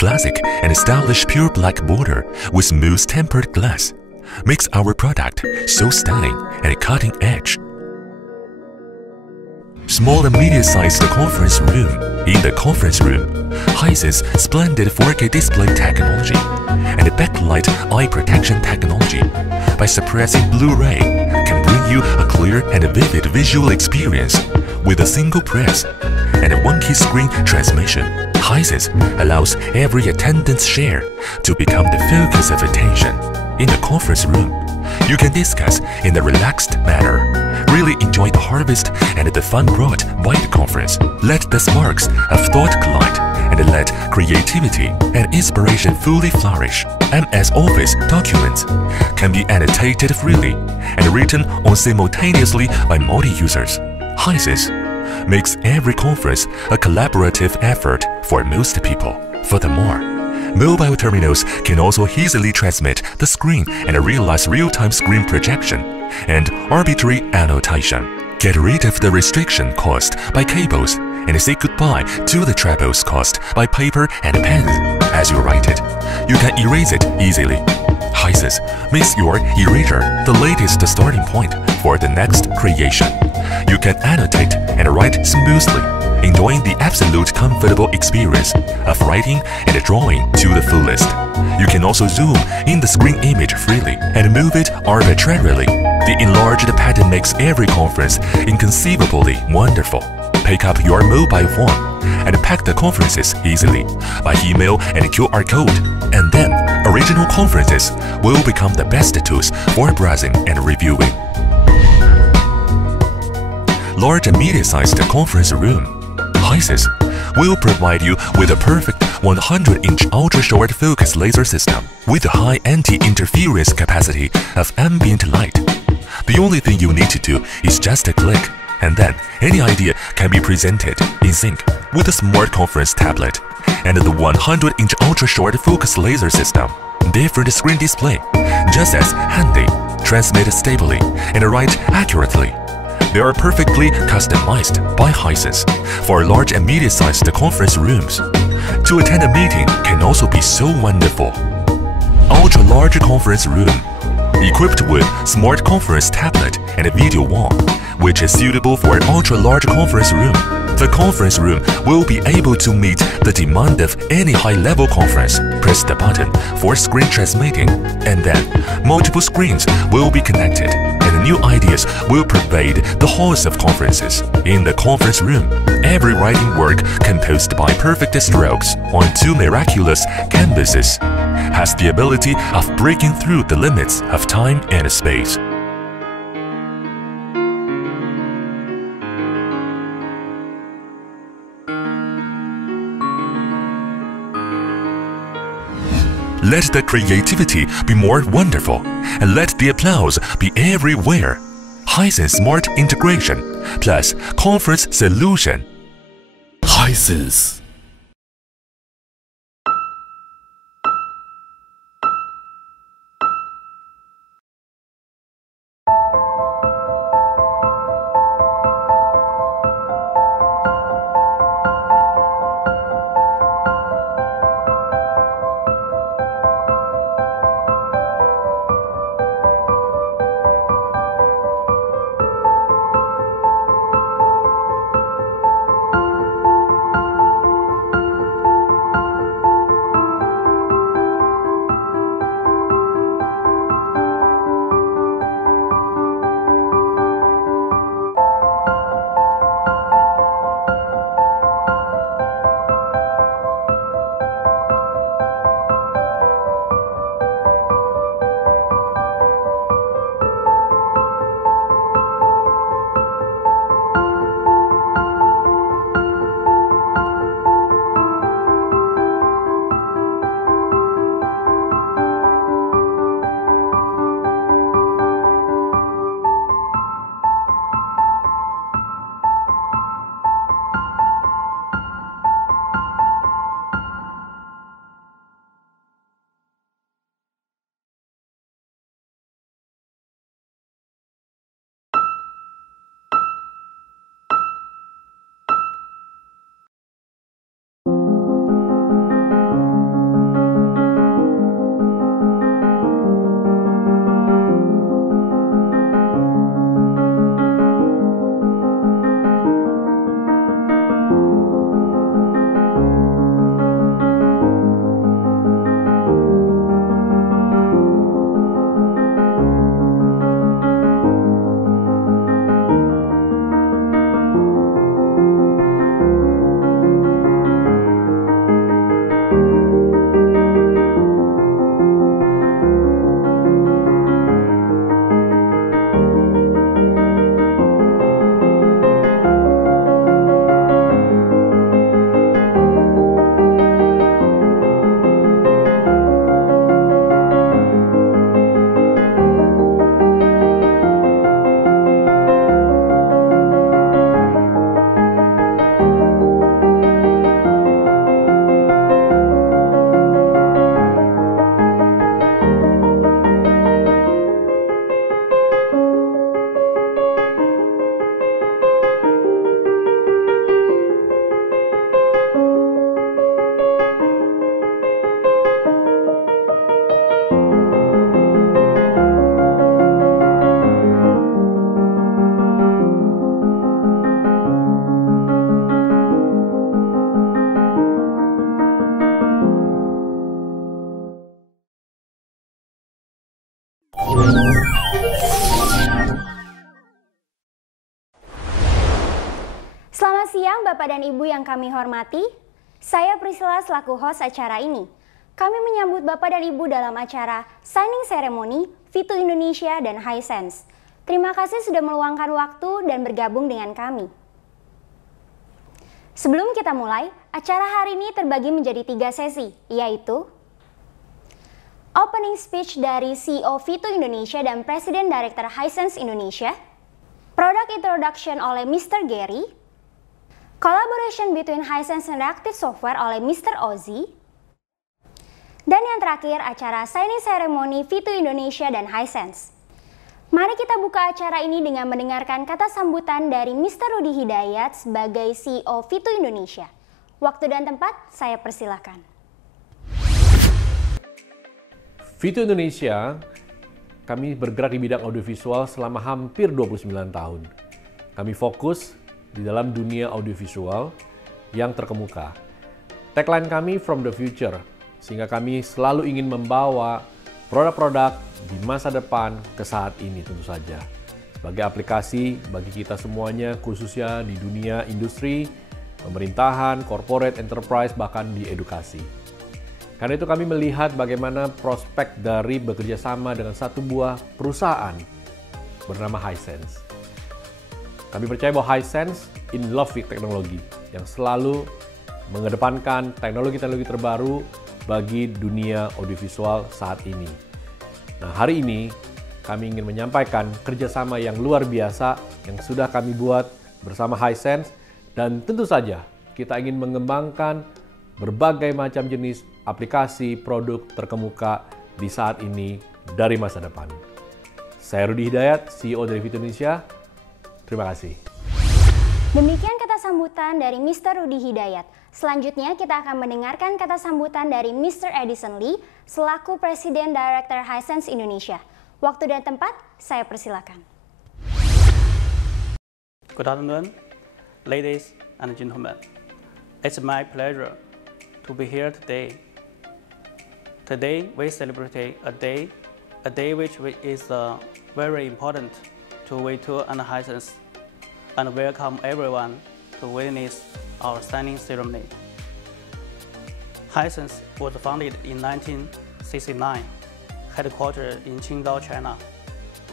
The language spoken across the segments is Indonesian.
Classic and stylish pure black border with smooth tempered glass makes our product so stunning and cutting edge. Small and medium-sized conference room. In the conference room, Hisense splendid 4K display technology and backlight eye protection technology by suppressing Blu-ray can bring you a clear and vivid visual experience with a single press and a one-key screen transmission. Hisense allows every attendant's share to become the focus of attention. In the conference room, you can discuss in a relaxed manner, really enjoy the harvest and the fun brought by the conference. Let the sparks of thought collide and let creativity and inspiration fully flourish. MS Office documents can be annotated freely and written on simultaneously by multi-users. Hisense makes every conference a collaborative effort for most people. Furthermore, mobile terminals can also easily transmit the screen and realize real-time screen projection and arbitrary annotation. Get rid of the restriction caused by cables and say goodbye to the troubles caused by paper and pens. As you write it, you can erase it easily. Hisense makes your eraser the latest starting point for the next creation. You can annotate and write smoothly, enjoying the absolute comfortable experience of writing and drawing to the fullest. You can also zoom in the screen image freely and move it arbitrarily. The enlarged pattern makes every conference inconceivably wonderful. Pick up your mobile phone and pack the conferences easily by email and QR code, and then original conferences will become the best tools for browsing and reviewing. Large and medium-sized conference room. Hisense will provide you with a perfect 100-inch ultra-short focus laser system with a high anti-interference capacity of ambient light. The only thing you need to do is just a click, and then any idea can be presented in sync with a smart conference tablet and the 100-inch ultra-short focus laser system. Different screen display, just as handy, transmit stably and write accurately. They are perfectly customized by Hisense for large and medium-sized conference rooms. To attend a meeting can also be so wonderful. Ultra-large conference room, equipped with smart conference tablet and a video wall, which is suitable for an ultra-large conference room. The conference room will be able to meet the demand of any high-level conference. Press the button for screen transmitting, and then multiple screens will be connected, and new ideas will pervade the halls of conferences. In the conference room, every writing work composed by perfect strokes on two miraculous canvases has the ability of breaking through the limits of time and space. Let the creativity be more wonderful, and let the applause be everywhere. Hisense Smart Integration plus Conference Solution. Hisense. Bapak dan Ibu yang kami hormati, saya Priscilla selaku host acara ini. Kami menyambut Bapak dan Ibu dalam acara Signing Ceremony V2 Indonesia dan Hisense. Terima kasih sudah meluangkan waktu dan bergabung dengan kami. Sebelum kita mulai, acara hari ini terbagi menjadi 3 sesi, yaitu opening speech dari CEO V2 Indonesia dan Presiden Director Hisense Indonesia, product introduction oleh Mr. Gary, collaboration between Hisense and Reactive Software oleh Mr. Ozzy, dan yang terakhir acara signing ceremony V2 Indonesia dan Hisense. Mari kita buka acara ini dengan mendengarkan kata sambutan dari Mr. Rudi Hidayat sebagai CEO V2 Indonesia. Waktu dan tempat saya persilahkan. V2 Indonesia, kami bergerak di bidang audiovisual selama hampir 29 tahun. Kami fokus di dalam dunia audiovisual yang terkemuka. Tagline kami From the Future, sehingga kami selalu ingin membawa produk-produk di masa depan ke saat ini tentu saja. Sebagai aplikasi bagi kita semuanya, khususnya di dunia industri, pemerintahan, corporate, enterprise, bahkan di edukasi. Karena itu kami melihat bagaimana prospek dari bekerja sama dengan satu buah perusahaan bernama Hisense. Kami percaya bahwa Hisense in love with technology yang selalu mengedepankan teknologi-teknologi terbaru bagi dunia audiovisual saat ini. Nah, hari ini kami ingin menyampaikan kerjasama yang luar biasa yang sudah kami buat bersama Hisense, dan tentu saja kita ingin mengembangkan berbagai macam jenis aplikasi produk terkemuka di saat ini dari masa depan. Saya Rudi Hidayat, CEO dari V2 Indonesia. Terima kasih. Demikian kata sambutan dari Mr. Rudi Hidayat. Selanjutnya kita akan mendengarkan kata sambutan dari Mr. Edison Lee selaku Presiden Director Hisense Indonesia. Waktu dan tempat saya persilakan. Good afternoon, ladies and gentlemen. It's my pleasure to be here today. Today we celebrate a day which is very important to V2 and Hisense, and welcome everyone to witness our signing ceremony. Hisense was founded in 1969, headquartered in Qingdao, China,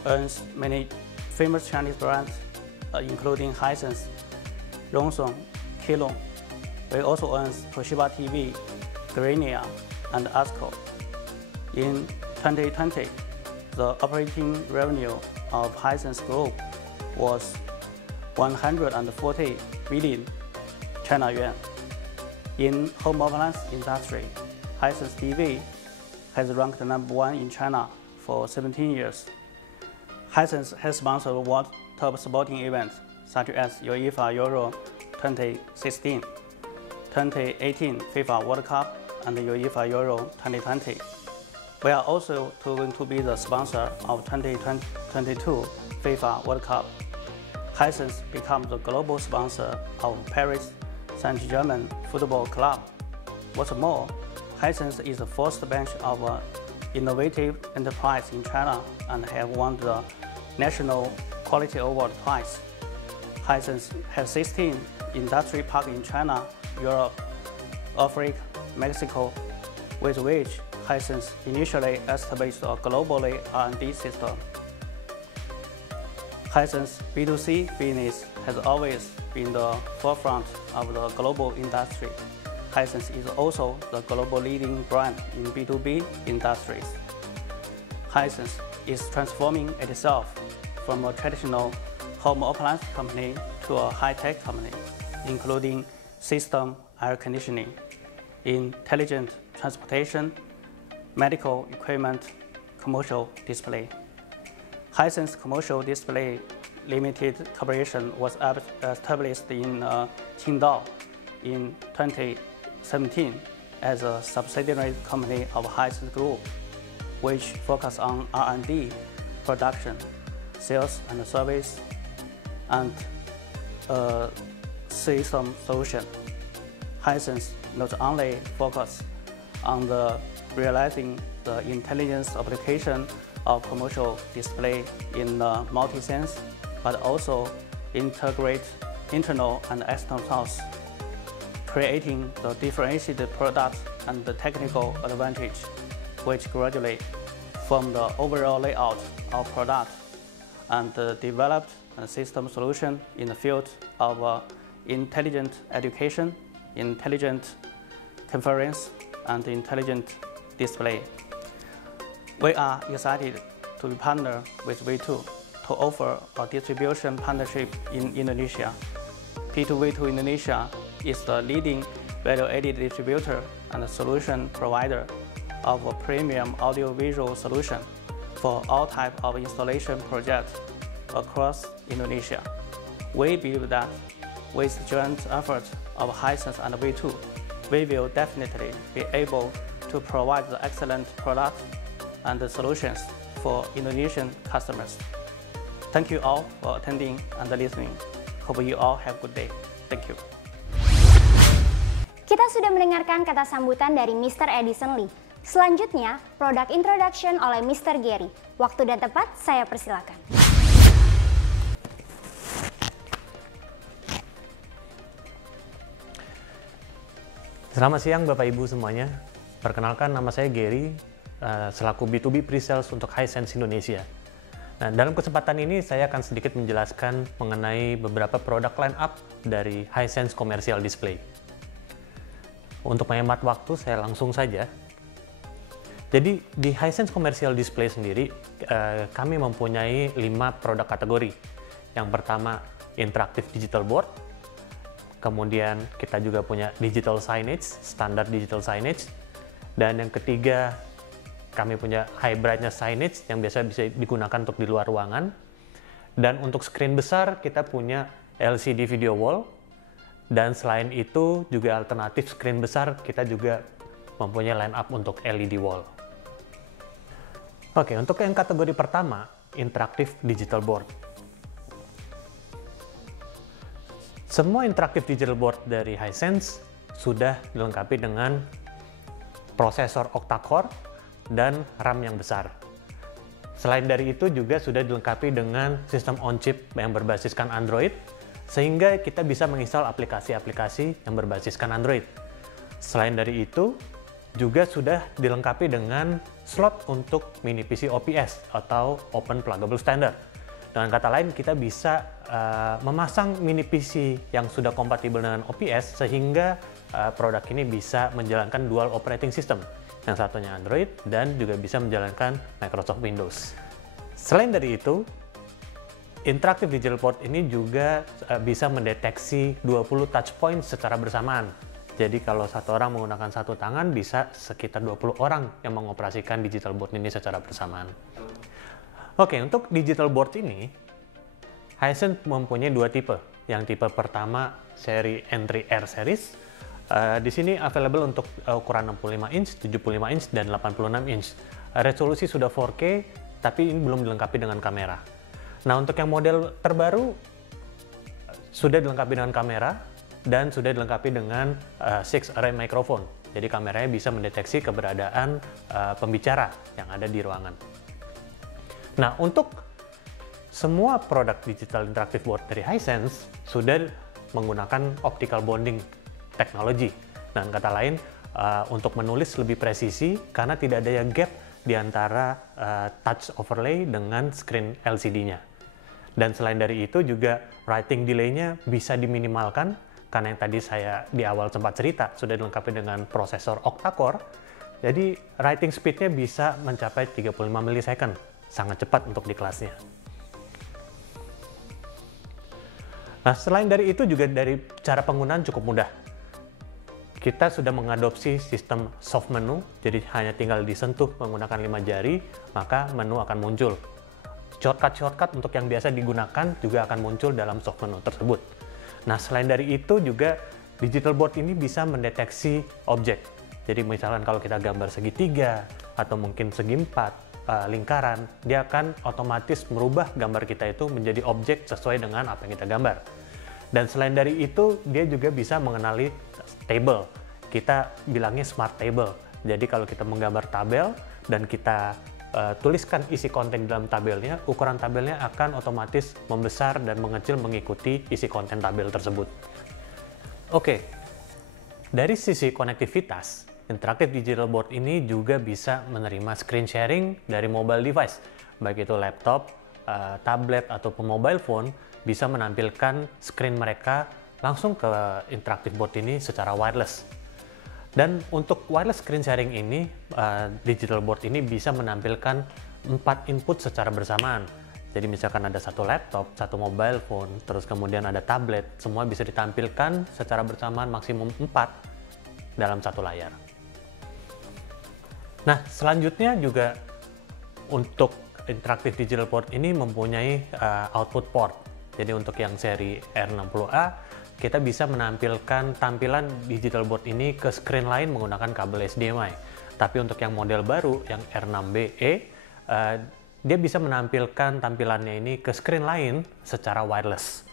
owns many famous Chinese brands, including Hisense, Rongson, Kilong. We also own Toshiba TV, Grania, and ASCO. In 2020, the operating revenue of Hisense Group was 140 billion China yuan. In home appliance industry, Hisense TV has ranked #1 in China for 17 years. Hisense has sponsored world top sporting events such as UEFA Euro 2016, 2018 FIFA World Cup, and UEFA Euro 2020. We are also going to be the sponsor of 2022 FIFA World Cup. Hisense becomes the global sponsor of Paris Saint-Germain Football Club. What's more, Hisense is the first bench of innovative enterprise in China and have won the National Quality Award twice. Hisense has 16 industry parks in China, Europe, Africa, Mexico, with which Hisense initially established a globally R&D system. Hisense B2C business has always been the forefront of the global industry. Hisense is also the global leading brand in B2B industries. Hisense is transforming itself from a traditional home appliance company to a high-tech company, including system air conditioning, intelligent transportation, medical equipment, commercial display. Hisense Commercial Display Limited Corporation was established in Qingdao in 2017 as a subsidiary company of Hisense Group, which focus on R&D, production, sales and service, and system solution. Hisense not only focus on realizing the intelligence application of commercial display in multi-sense, but also integrate internal and external source, creating the differentiated product and the technical advantage, which gradually form the overall layout of product and developed a system solution in the field of intelligent education, intelligent conference, and intelligent display. We are excited to be partnered with V2 to offer a distribution partnership in Indonesia. P2V2 Indonesia is the leading value-added distributor and solution provider of a premium audiovisual solution for all types of installation projects across Indonesia. We believe that with joint efforts of Hisense and V2, we will definitely be able to provide the excellent products and the solutions for Indonesian customers. Thank you all for attending and listening. Hope you all have a good day. Thank you. Kita sudah mendengarkan kata sambutan dari Mr. Edison Lee. Selanjutnya, product introduction oleh Mr. Gary. Waktu dan tempat, saya persilakan. Selamat siang Bapak Ibu semuanya. Perkenalkan, nama saya Gary, selaku B2B Pre-Sales untuk Hisense Indonesia. Nah, dalam kesempatan ini saya akan sedikit menjelaskan mengenai beberapa produk line up dari Hisense Commercial Display. Untuk menghemat waktu, saya langsung saja. Jadi, di Hisense Commercial Display sendiri, kami mempunyai 5 produk kategori. Yang pertama, Interactive Digital Board. Kemudian kita juga punya Digital Signage, standar Digital Signage. Dan yang ketiga, kami punya High Brightness Signage yang biasa bisa digunakan untuk di luar ruangan. Dan untuk screen besar, kita punya LCD Video Wall. Dan selain itu, juga alternatif screen besar, kita juga mempunyai line up untuk LED Wall. Oke, untuk yang kategori pertama, Interactive Digital Board. Semua Interactive Digital Board dari Hisense sudah dilengkapi dengan prosesor octa-core dan RAM yang besar. Selain dari itu juga sudah dilengkapi dengan sistem on-chip yang berbasiskan Android, sehingga kita bisa menginstal aplikasi-aplikasi yang berbasiskan Android. Selain dari itu, juga sudah dilengkapi dengan slot untuk mini PC OPS atau Open Pluggable Standard. Dengan kata lain, kita bisa memasang mini PC yang sudah kompatibel dengan OPS sehingga produk ini bisa menjalankan dual operating system. Yang satunya Android dan juga bisa menjalankan Microsoft Windows. Selain dari itu, Interactive Digital Board ini juga bisa mendeteksi 20 touch point secara bersamaan. Jadi kalau satu orang menggunakan satu tangan, bisa sekitar 20 orang yang mengoperasikan digital board ini secara bersamaan. Oke, untuk digital board ini, Hisense mempunyai 2 tipe. Yang tipe pertama, seri N3 R Series. Di sini available untuk ukuran 65 inch, 75 inch, dan 86 inch. Resolusi sudah 4K, tapi ini belum dilengkapi dengan kamera. Nah, untuk yang model terbaru, sudah dilengkapi dengan kamera, dan sudah dilengkapi dengan 6 array microphone. Jadi kameranya bisa mendeteksi keberadaan pembicara yang ada di ruangan. Nah, untuk semua produk digital interactive board dari Hisense sudah menggunakan optical bonding teknologi. Dengan kata lain, untuk menulis lebih presisi karena tidak ada gap di antara touch overlay dengan screen LCD-nya. Dan selain dari itu juga writing delay-nya bisa diminimalkan karena yang tadi saya di awal sempat cerita sudah dilengkapi dengan prosesor octa-core. Jadi writing speed-nya bisa mencapai 35 millisecond, sangat cepat untuk di kelasnya. Nah, selain dari itu juga dari cara penggunaan cukup mudah. Kita sudah mengadopsi sistem soft menu, jadi hanya tinggal disentuh menggunakan 5 jari, maka menu akan muncul. Shortcut-shortcut untuk yang biasa digunakan juga akan muncul dalam soft menu tersebut. Nah, selain dari itu juga digital board ini bisa mendeteksi objek. Jadi misalkan kalau kita gambar segitiga atau mungkin segi 4, lingkaran, dia akan otomatis merubah gambar kita itu menjadi objek sesuai dengan apa yang kita gambar. Dan selain dari itu, dia juga bisa mengenali table. Kita bilangnya smart table. Jadi kalau kita menggambar tabel dan kita tuliskan isi konten di dalam tabelnya, ukuran tabelnya akan otomatis membesar dan mengecil mengikuti isi konten tabel tersebut. Oke, dari sisi konektivitas, Interactive Digital Board ini juga bisa menerima screen sharing dari mobile device, baik itu laptop, tablet, ataupun mobile phone, bisa menampilkan screen mereka langsung ke Interactive Board ini secara wireless. Dan untuk wireless screen sharing ini, digital board ini bisa menampilkan 4 input secara bersamaan. Jadi misalkan ada satu laptop, satu mobile phone, terus kemudian ada tablet, semua bisa ditampilkan secara bersamaan maksimum 4 dalam satu layar. Nah, selanjutnya juga untuk Interactive Digital Board ini mempunyai output port. Jadi untuk yang seri R60A, kita bisa menampilkan tampilan digital board ini ke screen lain menggunakan kabel HDMI. Tapi untuk yang model baru, yang R6BE, dia bisa menampilkan tampilannya ini ke screen lain secara wireless.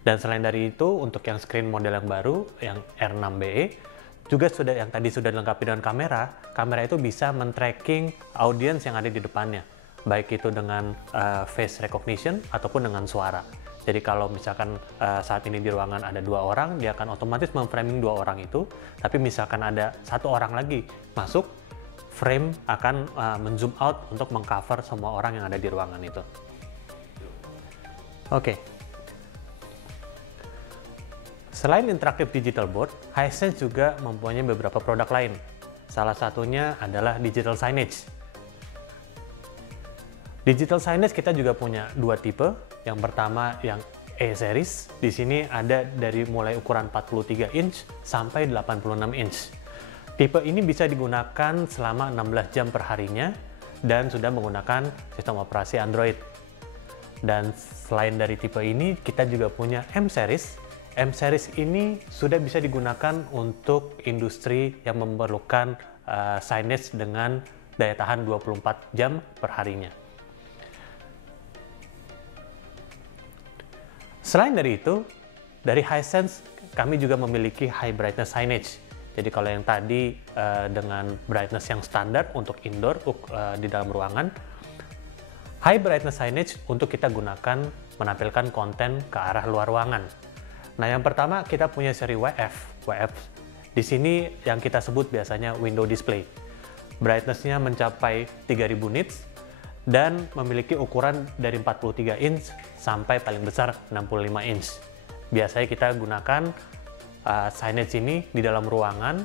Dan selain dari itu, untuk yang screen model yang baru, yang R6BE, juga yang tadi sudah dilengkapi dengan kamera itu bisa men-tracking audiens yang ada di depannya, baik itu dengan face recognition ataupun dengan suara. Jadi kalau misalkan saat ini di ruangan ada 2 orang, dia akan otomatis memframing 2 orang itu. Tapi misalkan ada 1 orang lagi masuk, frame akan men-zoom out untuk mengcover semua orang yang ada di ruangan itu. Oke. Selain Interactive Digital Board, Hisense juga mempunyai beberapa produk lain. Salah satunya adalah digital signage. Digital signage kita juga punya 2 tipe. Yang pertama yang E-series, di sini ada dari mulai ukuran 43 inch sampai 86 inch. Tipe ini bisa digunakan selama 16 jam per harinya dan sudah menggunakan sistem operasi Android. Dan selain dari tipe ini, kita juga punya M-series. M-series ini sudah bisa digunakan untuk industri yang memerlukan signage dengan daya tahan 24 jam per harinya. Selain dari itu, dari Hisense kami juga memiliki high brightness signage. Jadi kalau yang tadi dengan brightness yang standar untuk indoor di dalam ruangan, high brightness signage untuk kita gunakan menampilkan konten ke arah luar ruangan. Nah, yang pertama kita punya seri WF. Di sini yang kita sebut biasanya window display. Brightness-nya mencapai 3000 nits dan memiliki ukuran dari 43 inch sampai paling besar 65 inch. Biasanya kita gunakan signage ini di dalam ruangan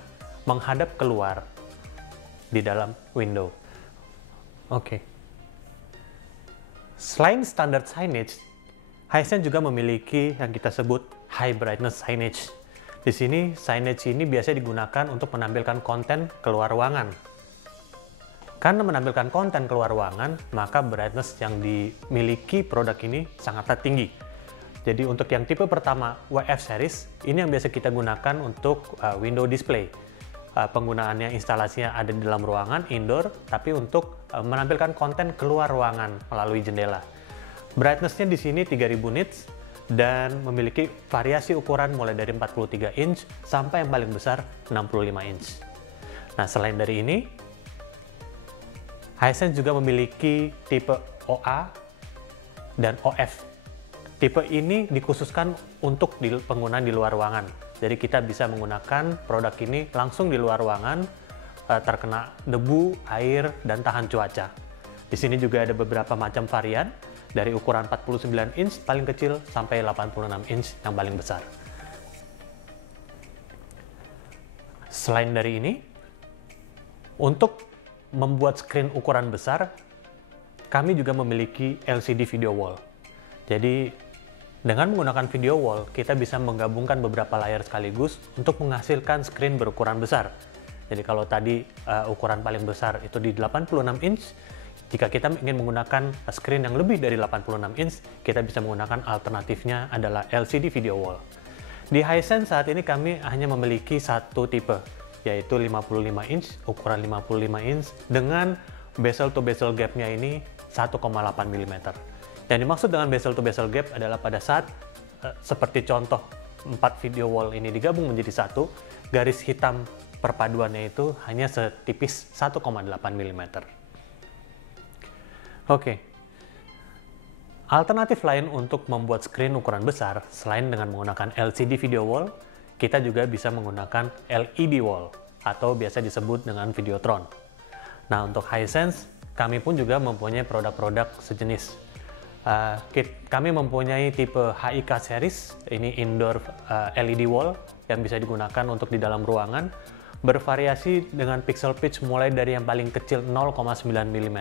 menghadap keluar di dalam window. Oke. Selain standar signage, Hisense juga memiliki yang kita sebut high brightness signage. Di sini signage ini biasa digunakan untuk menampilkan konten keluar ruangan. Karena menampilkan konten keluar ruangan, maka brightness yang dimiliki produk ini sangatlah tinggi. Jadi untuk yang tipe pertama, WF series, ini yang biasa kita gunakan untuk window display. Penggunaannya instalasinya ada di dalam ruangan, indoor, tapi untuk menampilkan konten keluar ruangan melalui jendela. Brightness-nya di sini 3000 nits dan memiliki variasi ukuran mulai dari 43 inch sampai yang paling besar 65 inch. Nah, selain dari ini, Hisense juga memiliki tipe OA dan OF. Tipe ini dikhususkan untuk penggunaan di luar ruangan. Jadi kita bisa menggunakan produk ini langsung di luar ruangan, terkena debu, air, dan tahan cuaca. Di sini juga ada beberapa macam varian, dari ukuran 49 inch paling kecil sampai 86 inch yang paling besar. Selain dari ini, untuk membuat screen ukuran besar, kami juga memiliki LCD video wall. Jadi, dengan menggunakan video wall, kita bisa menggabungkan beberapa layar sekaligus untuk menghasilkan screen berukuran besar. Jadi kalau tadi ukuran paling besar itu di 86 inch, jika kita ingin menggunakan screen yang lebih dari 86 inch, kita bisa menggunakan alternatifnya adalah LCD video wall. Di Hisense saat ini kami hanya memiliki satu tipe, yaitu 55 inch, ukuran 55 inch dengan bezel to bezel gap-nya ini 1,8 mm. Yang dimaksud dengan bezel to bezel gap adalah pada saat seperti contoh 4 video wall ini digabung menjadi satu, garis hitam perpaduannya itu hanya setipis 1,8 mm. Oke. Alternatif lain untuk membuat screen ukuran besar, selain dengan menggunakan LCD video wall, kita juga bisa menggunakan LED wall, atau biasa disebut dengan Videotron. Nah, untuk Hisense, kami pun juga mempunyai produk-produk sejenis. Kami mempunyai tipe HIK series, ini indoor LED wall, yang bisa digunakan untuk di dalam ruangan, bervariasi dengan pixel pitch mulai dari yang paling kecil 0,9 mm,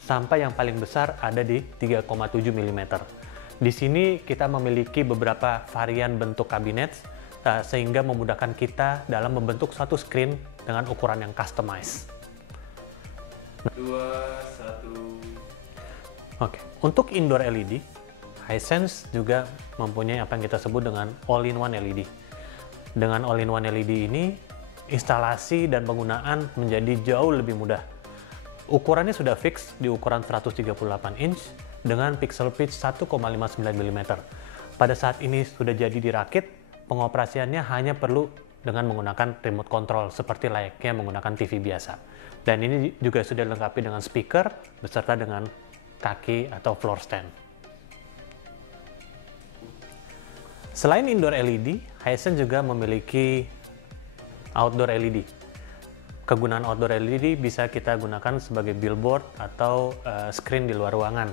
sampai yang paling besar ada di 3,7 mm. Di sini kita memiliki beberapa varian bentuk kabinet sehingga memudahkan kita dalam membentuk suatu screen dengan ukuran yang customized. Oke, untuk indoor LED, Hisense juga mempunyai apa yang kita sebut dengan all-in-one LED. Dengan all-in-one LED ini, instalasi dan penggunaan menjadi jauh lebih mudah. Ukurannya sudah fix di ukuran 138 inch dengan pixel pitch 1,59 mm. Pada saat ini sudah jadi dirakit, pengoperasiannya hanya perlu dengan menggunakan remote control seperti layaknya menggunakan TV biasa. Dan ini juga sudah dilengkapi dengan speaker beserta dengan kaki atau floor stand. Selain indoor LED, Hisense juga memiliki outdoor LED. Kegunaan outdoor LED bisa kita gunakan sebagai billboard atau screen di luar ruangan.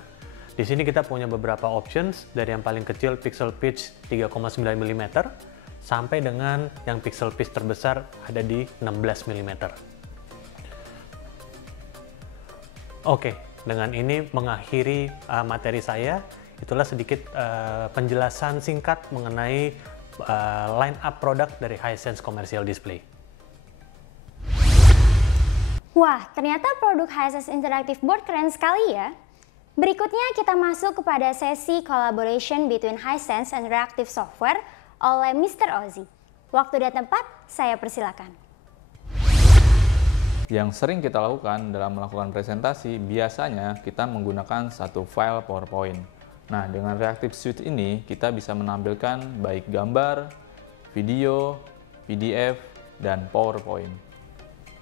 Di sini kita punya beberapa options dari yang paling kecil pixel pitch 3,9 mm sampai dengan yang pixel pitch terbesar ada di 16 mm. Oke, dengan ini mengakhiri materi saya. Itulah sedikit penjelasan singkat mengenai line up produk dari Hisense Commercial Display. Wah, ternyata produk Hisense Interactive Board keren sekali ya. Berikutnya kita masuk kepada sesi collaboration between Hisense and Interactive Software oleh Mr. Ozzy. Waktu dan tempat, saya persilakan. Yang sering kita lakukan dalam melakukan presentasi, biasanya kita menggunakan satu file PowerPoint. Nah, dengan Reactive Suite ini, kita bisa menampilkan baik gambar, video, PDF, dan PowerPoint.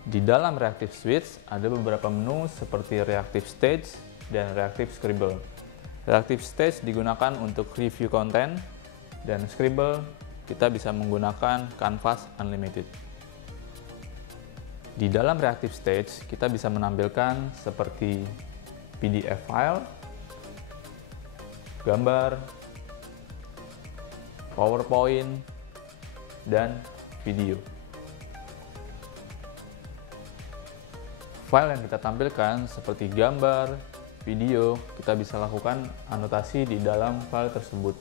Di dalam Reactive Suite ada beberapa menu seperti Reactive Stage dan Reactive Scribble. Reactive Stage digunakan untuk review konten, dan Scribble kita bisa menggunakan Canvas Unlimited. Di dalam Reactive Stage kita bisa menampilkan seperti PDF file, gambar, PowerPoint, dan video. File yang kita tampilkan seperti gambar, video, kita bisa lakukan anotasi di dalam file tersebut.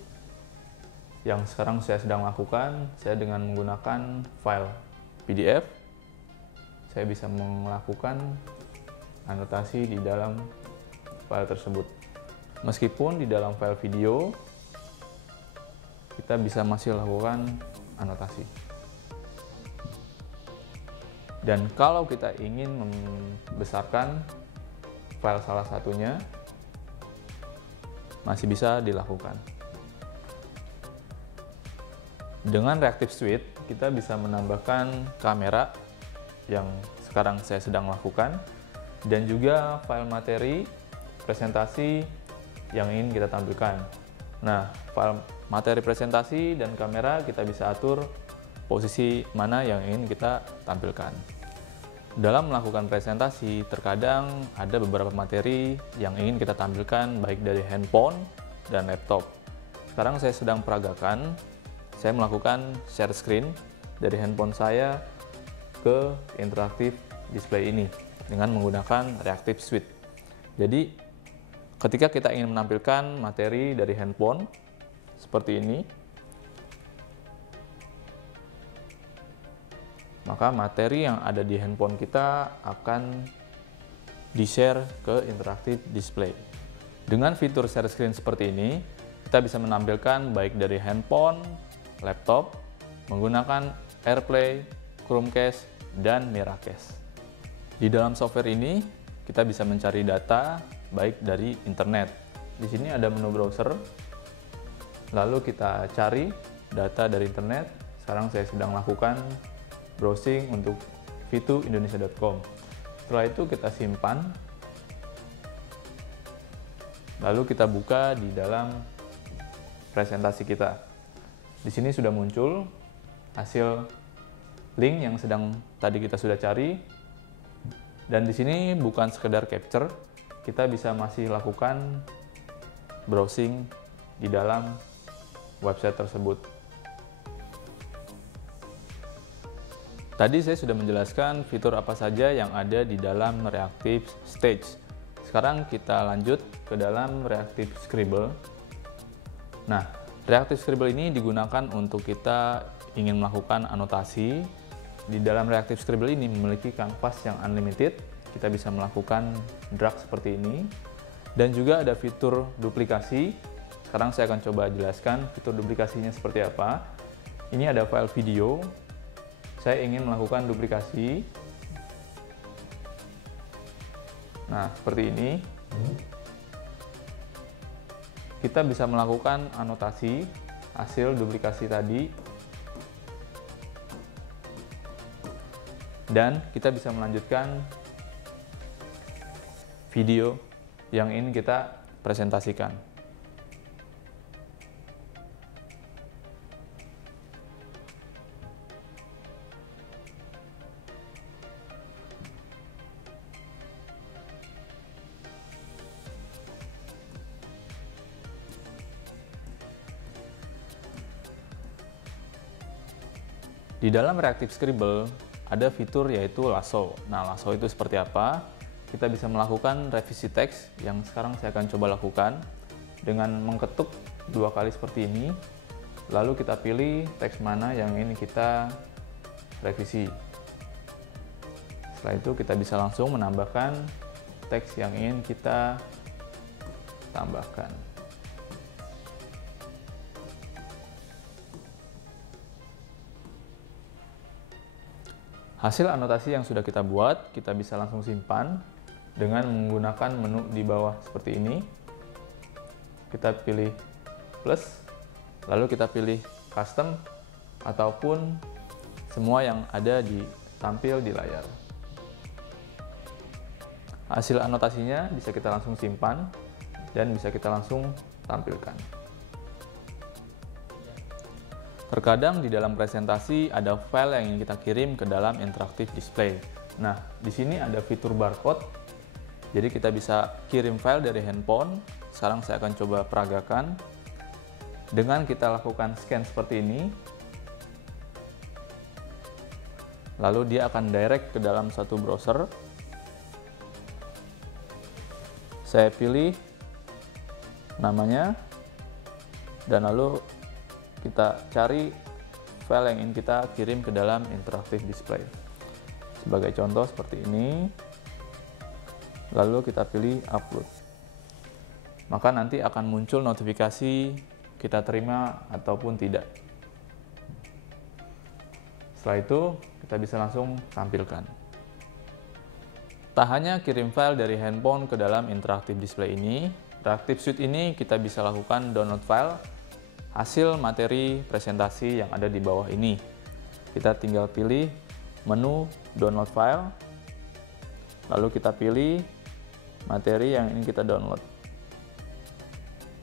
Yang sekarang saya sedang lakukan, saya dengan menggunakan file PDF, saya bisa melakukan anotasi di dalam file tersebut. Meskipun di dalam file video, kita bisa masih lakukan anotasi. Dan kalau kita ingin membesarkan file salah satunya, masih bisa dilakukan. Dengan Reactive Suite, kita bisa menambahkan kamera yang sekarang saya sedang lakukan, dan juga file materi presentasi yang ingin kita tampilkan. Nah, file materi presentasi dan kamera kita bisa atur posisi mana yang ingin kita tampilkan. Dalam melakukan presentasi, terkadang ada beberapa materi yang ingin kita tampilkan baik dari handphone dan laptop. Sekarang saya sedang peragakan, saya melakukan share screen dari handphone saya ke interactive display ini dengan menggunakan Reactive Suite. Jadi, ketika kita ingin menampilkan materi dari handphone seperti ini, maka materi yang ada di handphone kita akan di-share ke interactive display. Dengan fitur share screen seperti ini, kita bisa menampilkan baik dari handphone, laptop, menggunakan AirPlay, Chromecast, dan Miracast. Di dalam software ini, kita bisa mencari data baik dari internet. Di sini ada menu browser, lalu kita cari data dari internet. Sekarang saya sedang lakukan browsing untuk v2indonesia.com. Setelah itu kita simpan. Lalu kita buka di dalam presentasi kita. Di sini sudah muncul hasil link yang tadi kita sudah cari. Dan di sini bukan sekedar capture, kita bisa masih lakukan browsing di dalam website tersebut. Tadi saya sudah menjelaskan fitur apa saja yang ada di dalam Reactive Stage. Sekarang kita lanjut ke dalam Reactive Scribble. Nah, Reactive Scribble ini digunakan untuk kita ingin melakukan anotasi. Di dalam Reactive Scribble ini memiliki kanvas yang unlimited, kita bisa melakukan drag seperti ini. Dan juga ada fitur duplikasi. Sekarang saya akan coba jelaskan fitur duplikasinya seperti apa. Ini ada file video, saya ingin melakukan duplikasi. Nah, seperti ini. Kita bisa melakukan anotasi hasil duplikasi tadi. Dan kita bisa melanjutkan video yang ingin kita presentasikan. Di dalam Reactive Scribble ada fitur yaitu lasso. Nah, lasso itu seperti apa? Kita bisa melakukan revisi teks yang sekarang saya akan coba lakukan dengan mengketuk 2 kali seperti ini. Lalu kita pilih teks mana yang ingin kita revisi. Setelah itu kita bisa langsung menambahkan teks yang ingin kita tambahkan. Hasil anotasi yang sudah kita buat, kita bisa langsung simpan dengan menggunakan menu di bawah seperti ini. Kita pilih plus, lalu kita pilih custom, ataupun semua yang ada tampil di layar. Hasil anotasinya bisa kita langsung simpan dan bisa kita langsung tampilkan. Terkadang di dalam presentasi ada file yang ingin kita kirim ke dalam interactive display. Nah, di sini ada fitur barcode. Jadi kita bisa kirim file dari handphone. Sekarang saya akan coba peragakan. Dengan kita lakukan scan seperti ini, lalu dia akan direct ke dalam satu browser. Saya pilih namanya, dan lalu kita cari file yang ingin kita kirim ke dalam interactive display. Sebagai contoh seperti ini. Lalu kita pilih upload. Maka nanti akan muncul notifikasi kita terima ataupun tidak. Setelah itu kita bisa langsung tampilkan. Tak hanya kirim file dari handphone ke dalam interactive display ini, Reactive Suite ini kita bisa lakukan download file hasil materi presentasi yang ada di bawah ini. Kita tinggal pilih menu download file, lalu kita pilih materi yang ingin kita download.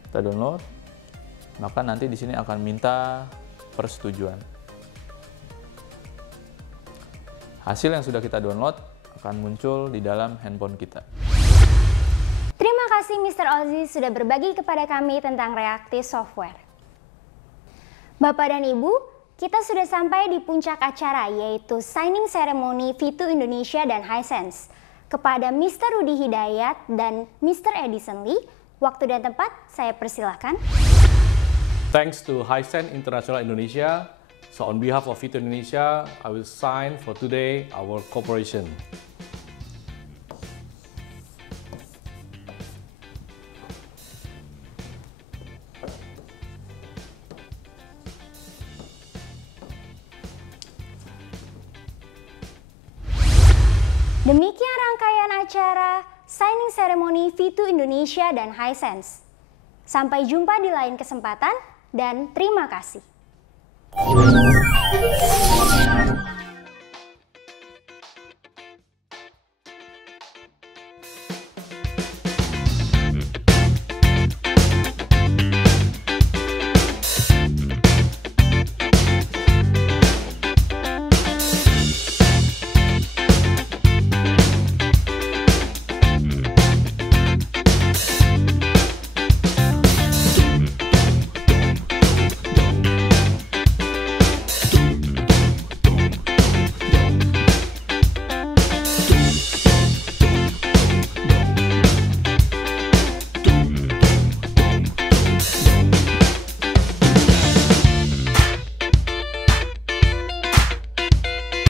Kita download, maka nanti di sini akan minta persetujuan. Hasil yang sudah kita download akan muncul di dalam handphone kita. Terima kasih Mr. Ozzy sudah berbagi kepada kami tentang Reactive Software. Bapak dan Ibu, kita sudah sampai di puncak acara yaitu signing ceremony V2 Indonesia dan Hisense. Kepada Mr. Rudy Hidayat dan Mr. Edison Lee, waktu dan tempat saya persilahkan. Thanks to Hisense International Indonesia. So on behalf of V2 Indonesia, I will sign for today our cooperation. Demikian rangkaian acara signing ceremony V2 Indonesia dan Hisense. Sampai jumpa di lain kesempatan dan terima kasih.